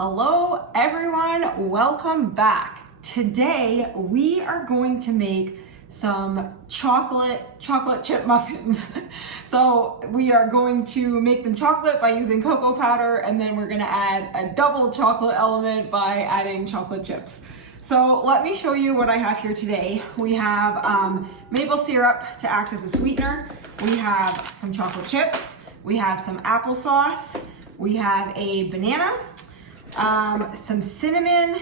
Hello everyone, welcome back. Today we are going to make some chocolate chip muffins. So we are going to make them chocolate by using cocoa powder, and then we're gonna add a double chocolate element by adding chocolate chips. So let me show you what I have here today. We have maple syrup to act as a sweetener. We have some chocolate chips. We have some applesauce. We have a banana. Some cinnamon,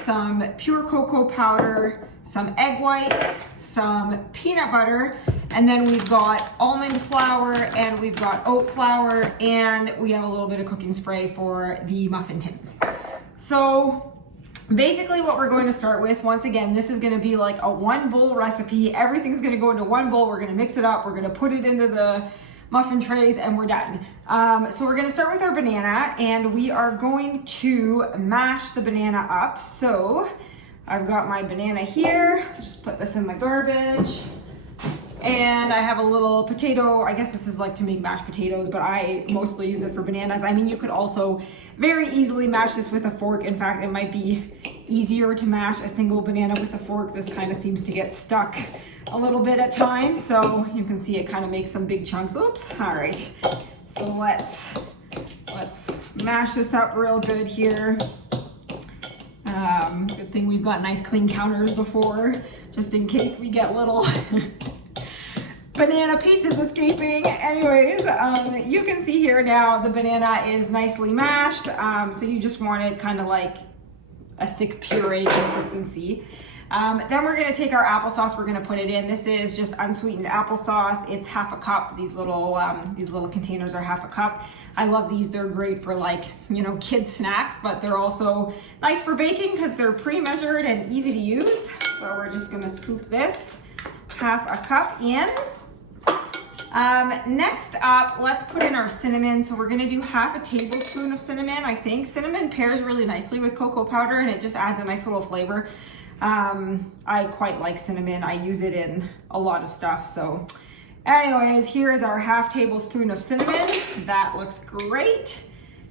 some pure cocoa powder, some egg whites, some peanut butter, and then we've got almond flour and we've got oat flour, and we have a little bit of cooking spray for the muffin tins. So basically what we're going to start with, once again, this is going to be like a one bowl recipe. Everything's going to go into one bowl. We're going to mix it up. We're going to put it into the muffin trays and we're done. So we're gonna start with our banana, and we are going to mash the banana up. So I've got my banana here, just put this in the garbage. And I have a little potato. I guess this is like to make mashed potatoes, but I mostly use it for bananas. I mean, you could also very easily mash this with a fork. In fact, it might be easier to mash a single banana with a fork. This kind of seems to get stuck a little bit at times. So you can see it kind of makes some big chunks. Oops, all right. So let's mash this up real good here. Good thing we've got nice clean counters before, just in case we get little banana pieces escaping. Anyways, you can see here now the banana is nicely mashed. So you just want it kind of like a thick puree consistency. Then we're gonna take our applesauce, we're gonna put it in. This is just unsweetened applesauce. It's half a cup. These little containers are half a cup. I love these. They're great for, like, you know, kids snacks, but they're also nice for baking because they're pre-measured and easy to use. So we're just gonna scoop this half a cup in. Next up, let's put in our cinnamon. So we're gonna do half a tablespoon of cinnamon. I think cinnamon pairs really nicely with cocoa powder and it just adds a nice little flavor. I quite like cinnamon. I use it in a lot of stuff. So anyways, here is our half tablespoon of cinnamon. That looks great.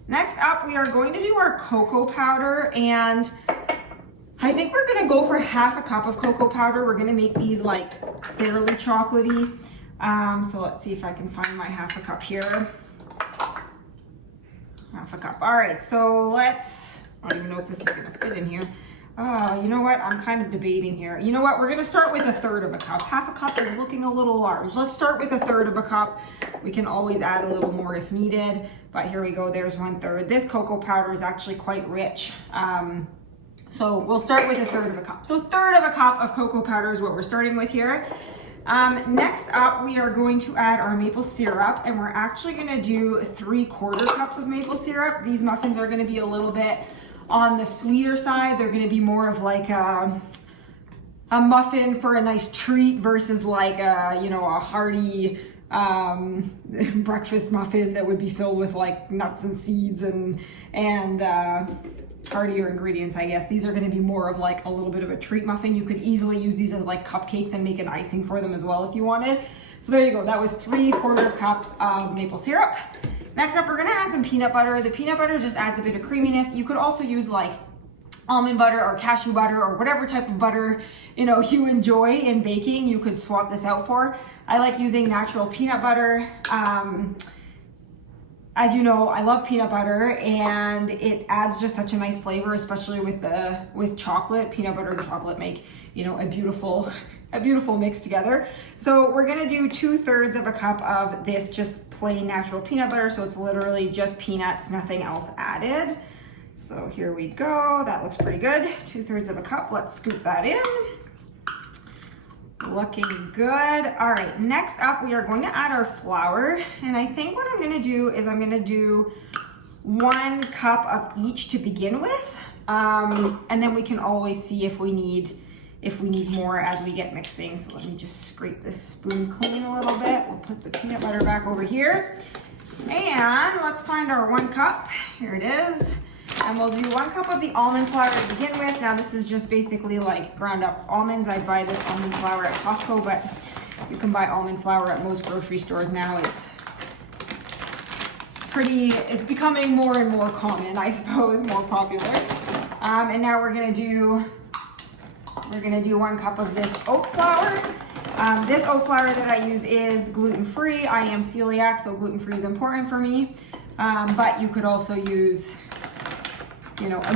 Next up, we are going to do our cocoa powder, and I think we're gonna go for half a cup of cocoa powder. We're gonna make these like fairly chocolatey. So let's see if I can find my half a cup here. Half a cup. All right, so I don't even know if this is gonna fit in here. Oh, you know what? I'm kind of debating here. You know what? We're gonna start with a third of a cup. Half a cup is looking a little large. Let's start with a third of a cup. We can always add a little more if needed, but here we go. There's 1/3. This cocoa powder is actually quite rich. So we'll start with a third of a cup. So third of a cup of cocoa powder is what we're starting with here. Next up, we are going to add our maple syrup, and we're actually gonna do 3/4 cups of maple syrup. These muffins are gonna be a little bit on the sweeter side. They're gonna be more of like a muffin for a nice treat versus like a hearty breakfast muffin that would be filled with like nuts and seeds and heartier ingredients, I guess. These are gonna be more of like a little bit of a treat muffin. You could easily use these as like cupcakes and make an icing for them as well if you wanted. So there you go. That was 3/4 cups of maple syrup. Next up, we're gonna add some peanut butter. The peanut butter just adds a bit of creaminess. You could also use like almond butter or cashew butter or whatever type of butter you enjoy in baking. You could swap this out for. I like using natural peanut butter. As you know, I love peanut butter, and it adds just such a nice flavor, especially with chocolate. Peanut butter and chocolate make a beautiful mix together. So we're gonna do 2/3 of a cup of this just plain natural peanut butter. So it's literally just peanuts, nothing else added. So here we go. That looks pretty good. 2/3 of a cup. Let's scoop that in. Looking good. All right, next up, we are going to add our flour. And I think what I'm gonna do is I'm gonna do 1 cup of each to begin with. And then we can always see if we need more as we get mixing. So let me just scrape this spoon clean a little bit. We'll put the peanut butter back over here. And let's find our 1 cup. Here it is. And we'll do 1 cup of the almond flour to begin with. Now this is just basically like ground up almonds. I buy this almond flour at Costco, but you can buy almond flour at most grocery stores now. It's it's becoming more and more common, I suppose, more popular. And now we're gonna do 1 cup of this oat flour. This oat flour that I use is gluten-free. I am celiac, so gluten-free is important for me. But you could also use, you know, a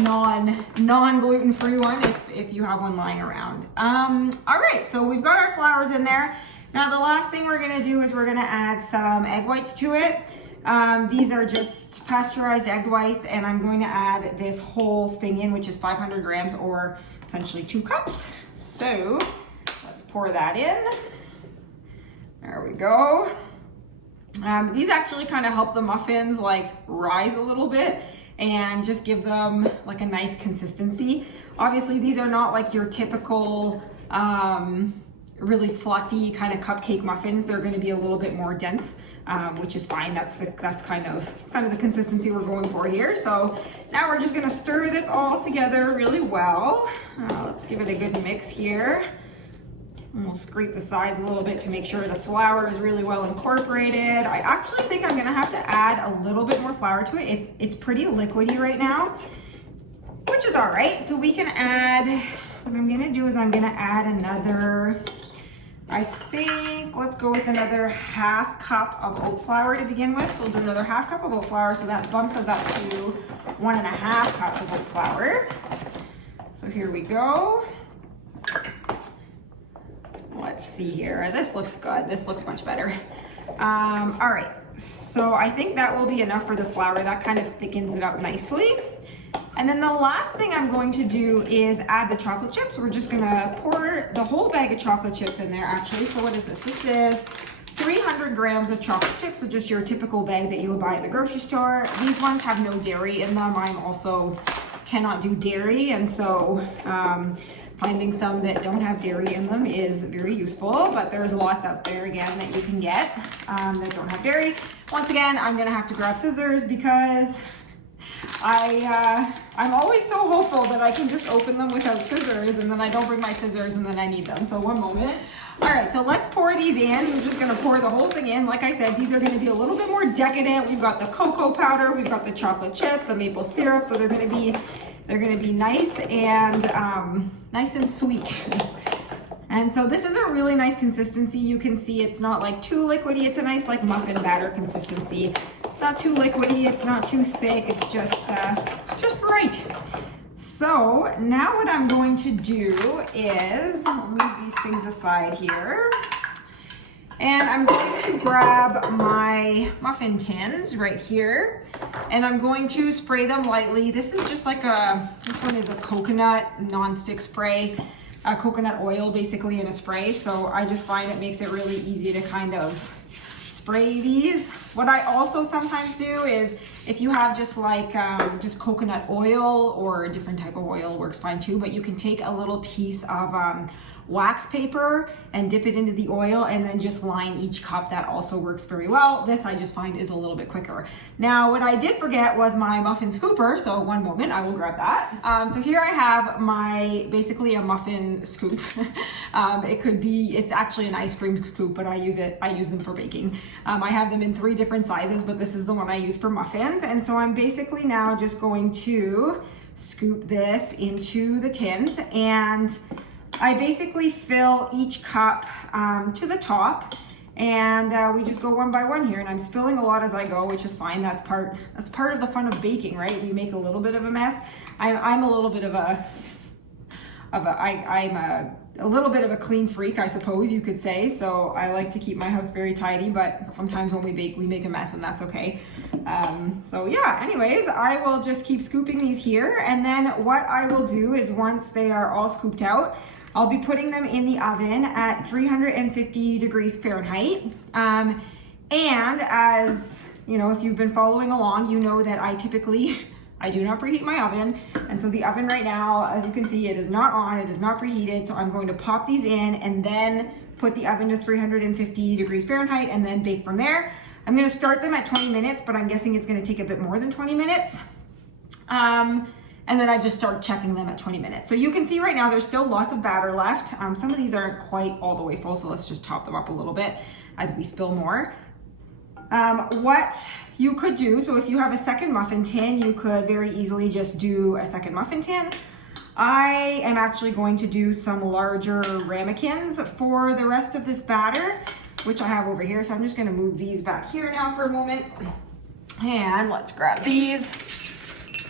non-gluten-free one if you have one lying around. All right, so we've got our flours in there. Now the last thing we're gonna do is we're gonna add some egg whites to it. These are just pasteurized egg whites, and I'm going to add this whole thing in, which is 500 grams or essentially 2 cups. So let's pour that in. There we go. These actually kind of help the muffins like rise a little bit and just give them like a nice consistency. Obviously these are not like your typical really fluffy kind of cupcake muffins. They're going to be a little bit more dense, which is fine. It's kind of the consistency we're going for here. So now we're just going to stir this all together really well. Let's give it a good mix here. And we'll scrape the sides a little bit to make sure the flour is really well incorporated. I actually think I'm gonna have to add a little bit more flour to it. It's pretty liquidy right now, which is all right. So we can add, what I'm gonna do is I'm gonna add another, I think, let's go with another 1/2 cup of oat flour to begin with. So we'll do another 1/2 cup of oat flour, so that bumps us up to 1.5 cups of oat flour. So here we go. Let's see here. This looks good. This looks much better. All right. So I think that will be enough for the flour. That kind of thickens it up nicely. And then the last thing I'm going to do is add the chocolate chips. We're just gonna pour the whole bag of chocolate chips in there actually. So what is this? This is 300 grams of chocolate chips. So just your typical bag that you would buy at the grocery store. These ones have no dairy in them. I'm also cannot do dairy. And so, finding some that don't have dairy in them is very useful, but there's lots out there again that you can get that don't have dairy. Once again, I'm gonna have to grab scissors because I'm always so hopeful that I can just open them without scissors, and then I don't bring my scissors and then I need them. So one moment. All right, so let's pour these in. We're just gonna pour the whole thing in. Like I said, these are gonna be a little bit more decadent. We've got the cocoa powder, we've got the chocolate chips, the maple syrup, so they're gonna be nice and sweet. And so this is a really nice consistency. You can see it's not like too liquidy. It's a nice like muffin batter consistency. It's not too liquidy. It's not too thick. It's just right. So now what I'm going to do is move these things aside here. And I'm going to grab my muffin tins right here, and I'm going to spray them lightly. This is just like this one is a coconut non-stick spray, coconut oil basically in a spray. So I just find it makes it really easy to kind of spray these. What I also sometimes do is if you have just like just coconut oil or a different type of oil works fine too, but you can take a little piece of wax paper and dip it into the oil and then just line each cup. That also works very well. This I just find is a little bit quicker. Now what I did forget was my muffin scooper, so one moment, I will grab that. So here I have basically a muffin scoop. It's actually an ice cream scoop, but I use them for baking. I have them in 3 different sizes, but this is the one I use for muffins. And so I'm basically now just going to scoop this into the tins, and I basically fill each cup to the top, and we just go one by one here, and I'm spilling a lot as I go, which is fine. That's part of the fun of baking, right? We make a little bit of a mess. I'm a little bit of a little bit of a clean freak, I suppose you could say. So I like to keep my house very tidy, but sometimes when we bake, we make a mess, and that's okay. So yeah, anyways, I will just keep scooping these here. And then what I will do is once they are all scooped out, I'll be putting them in the oven at 350 degrees Fahrenheit. And as you know, if you've been following along, you know that I do not preheat my oven. And so the oven right now, as you can see, it is not on, it is not preheated. So I'm going to pop these in and then put the oven to 350 degrees Fahrenheit and then bake from there. I'm gonna start them at 20 minutes, but I'm guessing it's gonna take a bit more than 20 minutes. And then I just start checking them at 20 minutes. So you can see right now there's still lots of batter left. Some of these aren't quite all the way full, so let's just top them up a little bit as we spill more. What you could do, so if you have a second muffin tin, you could very easily just do a second muffin tin. I am actually going to do some larger ramekins for the rest of this batter, which I have over here. So I'm just gonna move these back here now for a moment. And let's grab these.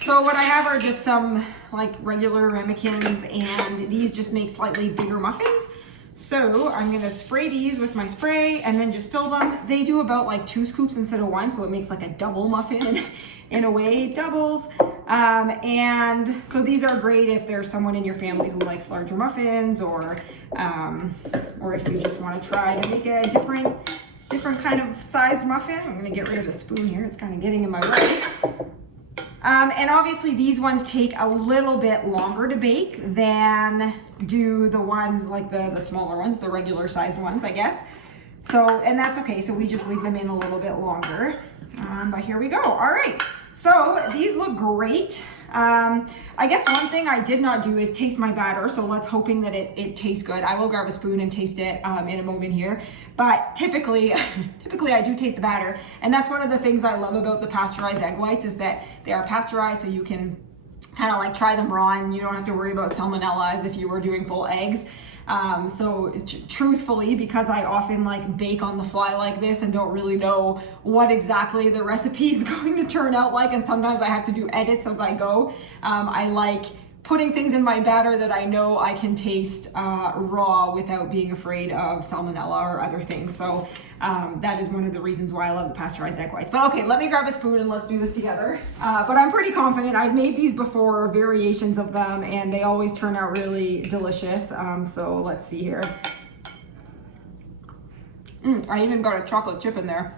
So what I have are just some like regular ramekins, and these just make slightly bigger muffins. So I'm gonna spray these with my spray and then just fill them. They do about like 2 scoops instead of 1, so it makes like a double muffin in a way, doubles. And so these are great if there's someone in your family who likes larger muffins, or if you just want to try to make a different kind of sized muffin. I'm gonna get rid of the spoon here, it's kind of getting in my way. And obviously these ones take a little bit longer to bake than do the ones like the smaller ones, the regular sized ones, I guess. So, and that's okay. So we just leave them in a little bit longer. But here we go. All right. So these look great. I guess one thing I did not do is taste my batter. So let's hoping that it tastes good. I will grab a spoon and taste it in a moment here. But typically I do taste the batter. And that's one of the things I love about the pasteurized egg whites, is that they are pasteurized, so you can kind of like try them raw and you don't have to worry about salmonella as if you were doing full eggs. Truthfully, because I often like bake on the fly like this and don't really know what exactly the recipe is going to turn out like, and sometimes I have to do edits as I go, I like putting things in my batter that I know I can taste raw without being afraid of salmonella or other things. So that is one of the reasons why I love the pasteurized egg whites. But okay, let me grab a spoon and let's do this together. But I'm pretty confident. I've made these before, variations of them, and they always turn out really delicious. So let's see here. I even got a chocolate chip in there.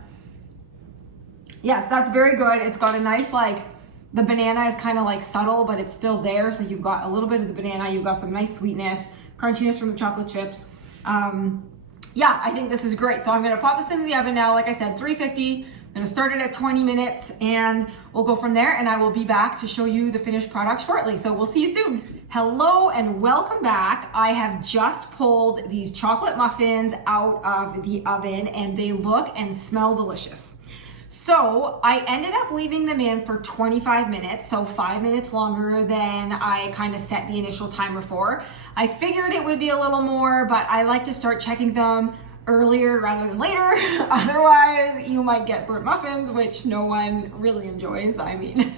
Yes, that's very good. It's got a nice, like, the banana is kind of like subtle, but it's still there. So you've got a little bit of the banana, you've got some nice sweetness, crunchiness from the chocolate chips. Yeah, I think this is great. So I'm gonna pop this into the oven now. Like I said, 350. I'm gonna start it at 20 minutes and we'll go from there, and I will be back to show you the finished product shortly. So we'll see you soon. Hello and welcome back. I have just pulled these chocolate muffins out of the oven and they look and smell delicious. So I ended up leaving them in for 25 minutes, so 5 minutes longer than I kind of set the initial timer for. I figured it would be a little more, but I like to start checking them earlier rather than later. Otherwise, you might get burnt muffins, which no one really enjoys. I mean,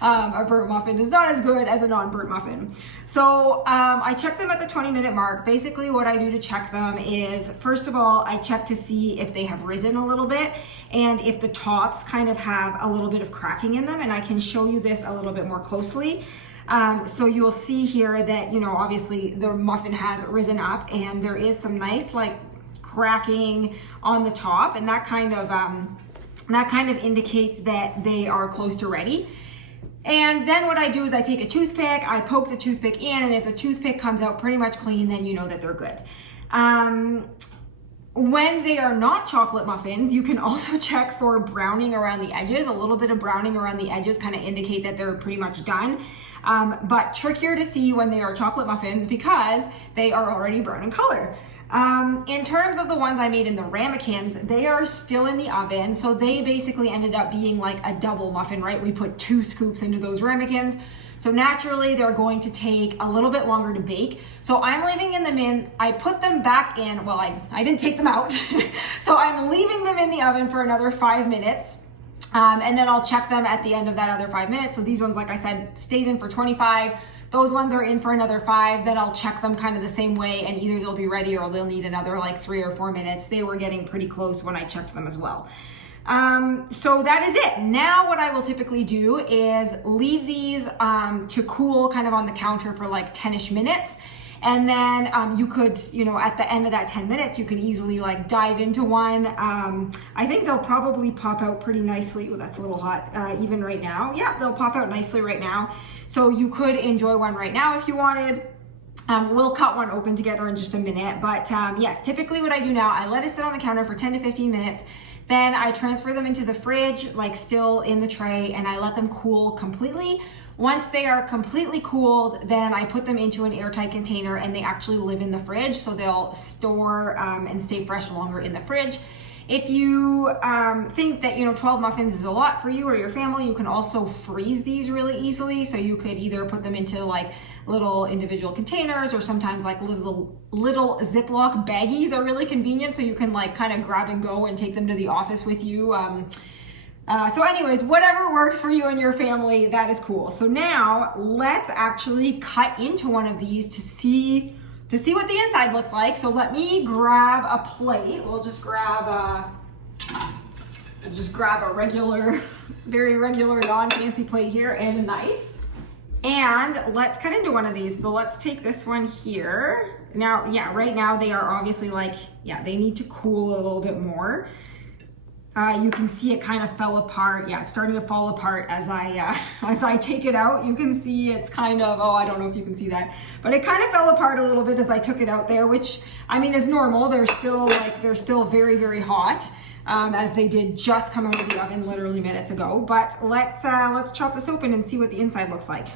a burnt muffin is not as good as a non-burnt muffin. So I checked them at the 20-minute mark. Basically, what I do to check them is, first of all, I check to see if they have risen a little bit and if the tops kind of have a little bit of cracking in them. And I can show you this a little bit more closely. So you'll see here that, you know, obviously the muffin has risen up and there is some nice, like, cracking on the top, and that kind of indicates that they are close to ready. And then what I do is I take a toothpick, I poke the toothpick in, and if the toothpick comes out pretty much clean, then you know that they're good. When they are not chocolate muffins, you can also check for browning around the edges. A little bit of browning around the edges kind of indicate that they're pretty much done. But trickier to see when they are chocolate muffins because they are already brown in color. In terms of the ones I made in the ramekins, they are still in the oven. So they basically ended up being like a double muffin, right? We put 2 scoops into those ramekins. So naturally they're going to take a little bit longer to bake. So I'm leaving them in, I put them back in, well, I didn't take them out. So I'm leaving them in the oven for another 5 minutes. And then I'll check them at the end of that other 5 minutes. So these ones, like I said, stayed in for 25. Those ones are in for another 5, then I'll check them kind of the same way, and either they'll be ready or they'll need another like 3 or 4 minutes. They were getting pretty close when I checked them as well. So that is it. Now what I will typically do is leave these to cool kind of on the counter for like 10-ish minutes. And then you could, you know, at the end of that 10 minutes, you can easily like dive into one. I think they'll probably pop out pretty nicely. Oh, that's a little hot even right now. Yeah, they'll pop out nicely right now. So you could enjoy one right now if you wanted. We'll cut one open together in just a minute. But yes, typically what I do now, I let it sit on the counter for 10 to 15 minutes. Then I transfer them into the fridge, like still in the tray, and I let them cool completely. Once they are completely cooled, then I put them into an airtight container and they actually live in the fridge, so they'll store and stay fresh longer in the fridge. If you think that 12 muffins is a lot for you or your family, you can also freeze these really easily. So you could either put them into like little individual containers, or sometimes like little Ziploc baggies are really convenient. So you can like kind of grab and go and take them to the office with you. So anyways, whatever works for you and your family, that is cool. So now let's actually cut into one of these to see what the inside looks like. So let me grab a plate. We'll just grab a regular, very regular, non-fancy plate here and a knife. And let's cut into one of these. So let's take this one here. Now, yeah, right now they are obviously like, yeah, they need to cool a little bit more. You can see it kind of fell apart. Yeah, it's starting to fall apart as I take it out. You can see it's kind of, oh, I don't know if you can see that, but it kind of fell apart a little bit as I took it out there, which I mean is normal. They're still very, very hot, as they did just come out of the oven literally minutes ago. But let's chop this open and see what the inside looks like.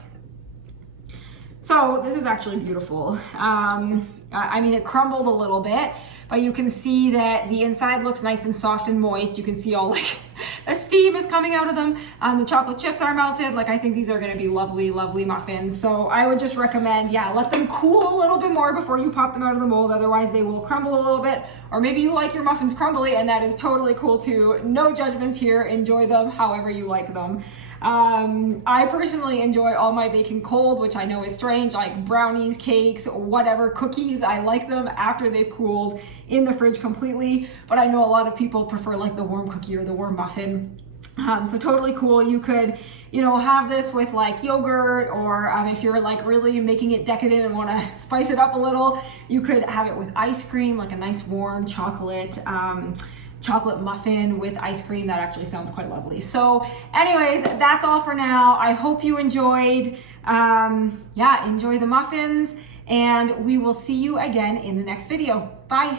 So this is actually beautiful. I mean, it crumbled a little bit, but you can see that the inside looks nice and soft and moist. You can see all like the steam is coming out of them. The chocolate chips are melted. Like, I think these are going to be lovely, lovely muffins. So I would just recommend, yeah, let them cool a little bit more before you pop them out of the mold. Otherwise they will crumble a little bit, or maybe you like your muffins crumbly, and that is totally cool too. No judgments here. Enjoy them however you like them. I personally enjoy all my baking cold, which I know is strange, like brownies, cakes, whatever, cookies. I like them after they've cooled in the fridge completely, but I know a lot of people prefer like the warm cookie or the warm muffin. So totally cool. You could, have this with like yogurt, or if you're like really making it decadent and want to spice it up a little, you could have it with ice cream, like a nice warm chocolate muffin with ice cream. That actually sounds quite lovely. So anyways, that's all for now. I hope you enjoyed. Enjoy the muffins, and we will see you again in the next video. Bye.